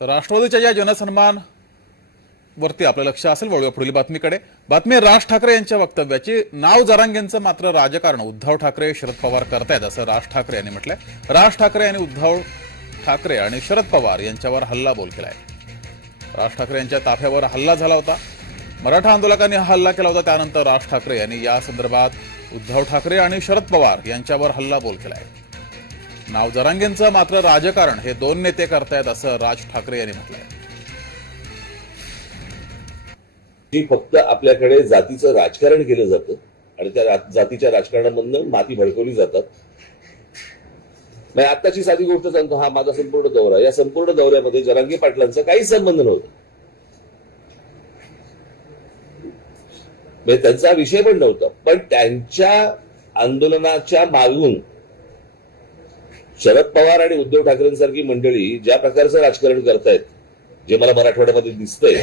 राष्ट्रवादीच्या या जनसन्मान वरती आपलं लक्ष असेल वळूया पुढील बातमीकडे. बातमी राज ठाकरे यांच्या वक्तव्याची. नाव जरांगेंचं मात्र राजकारण. उद्धव ठाकरे शरद पवार करतायत असं राज ठाकरे यांनी म्हटलंय. राज ठाकरे यांनी उद्धव ठाकरे आणि शरद पवार यांच्यावर हल्ला बोल केलाय. राज ठाकरे यांच्या ताफ्यावर हल्ला झाला होता. मराठा आंदोलकांनी हा हल्ला केला होता. त्यानंतर राज ठाकरे यांनी या संदर्भात उद्धव ठाकरे आणि शरद पवार यांच्यावर हल्ला बोल केलाय. नाव जरांगेंचं मात्र राजकारण हे दोन नेते करतायत असं राज ठाकरे यांनी म्हटलंय. जी फक्त आपल्याकडे जातीचं राजकारण केलं जातं आणि त्या जातीच्या राजकारणामधनं माती भडकवली जातात. म्हणजे आत्ताची साधी गोष्ट सांगतो हा माझा संपूर्ण दौरा. या संपूर्ण दौऱ्यामध्ये जरांगी पाटलांचा काहीच संबंध नव्हता. म्हणजे त्यांचा विषय पण नव्हता. पण त्यांच्या आंदोलनाच्या मागून शरद पवार आणि उद्धव ठाकरेंसारखी मंडळी ज्या प्रकारचं राजकारण करतायत जे मला मराठवाड्यामध्ये दिसतंय